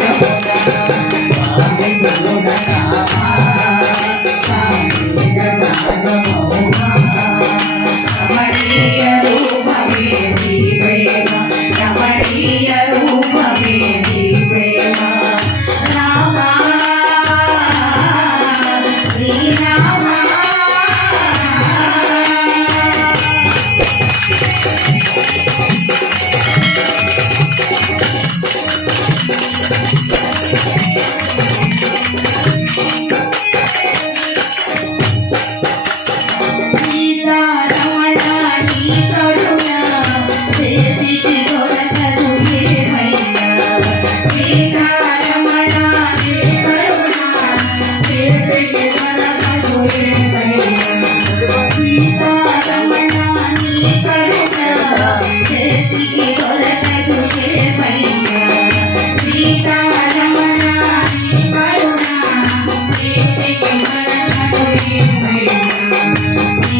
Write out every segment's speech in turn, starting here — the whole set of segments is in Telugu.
Yeah.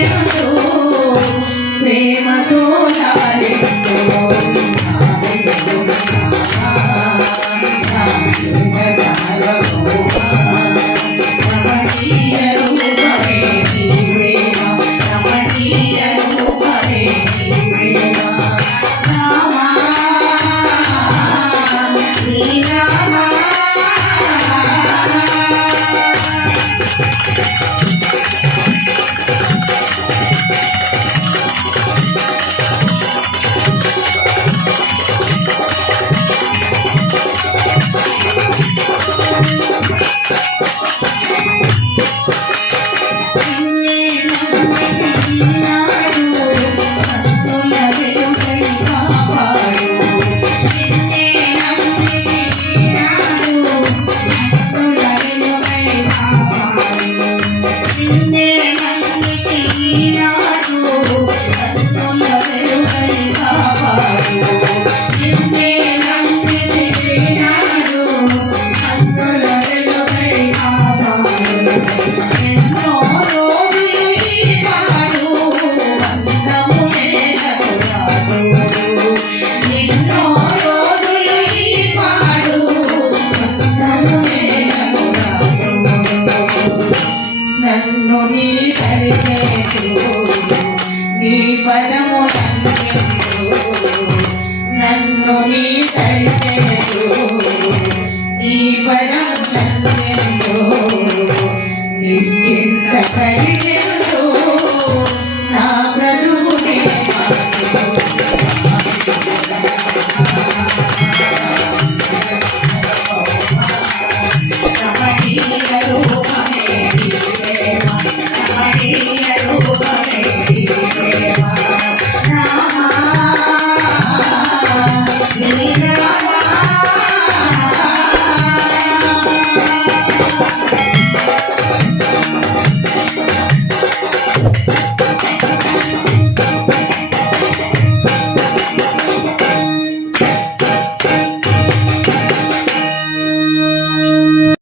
you. నీ కలిగేటు నీ పదము నన్ను నీ కలిగేటు నీ పదము నన్ను